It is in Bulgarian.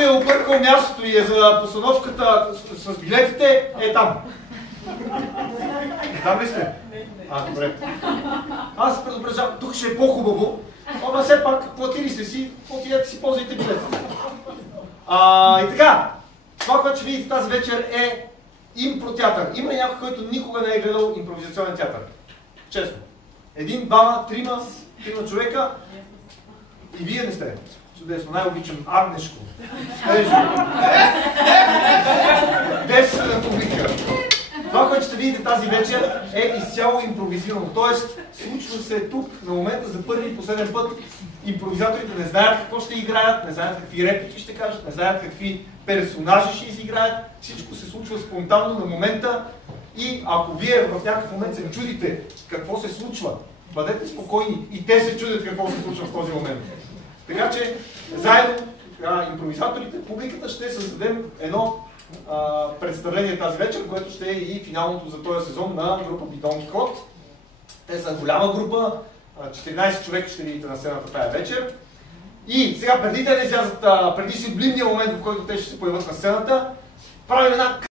някой е объркал мястото и е за постановката с билетите, е там. Там ли сте? Добре. Аз предупреждавам, тук ще е по-хубаво, ама все пак платили сте си, отидете си, ползвайте билетите. И така, това, което ще видите тази вечер е импротеатър. Има някой, който никога не е гледал импровизационен театър. Честно. Един, двама, трима човека и вие не сте. Чудесно, най-обичам Агнешко. Днес на публика. Това, което ще видите тази вечер е изцяло импровизирано. Тоест, случва се тук, на момента за първи и последен път. Импровизаторите не знаят какво ще играят, не знаят какви реплики ще кажат, не знаят какви персонажи ще изиграят. Всичко се случва спонтанно на момента и ако вие в някакъв момент се чудите какво се случва, бъдете спокойни и те се чудят какво се случва в този момент. Така че, заедно, импровизаторите, публиката ще създадем едно представление тази вечер, което ще е и финалното за този сезон на група Бидон Кихот. Те са голяма група, 14 човека ще видите на сцената тая вечер. И сега, преди те да излязат, преди сюблимния момент, в който те ще се появят на сцената, правим една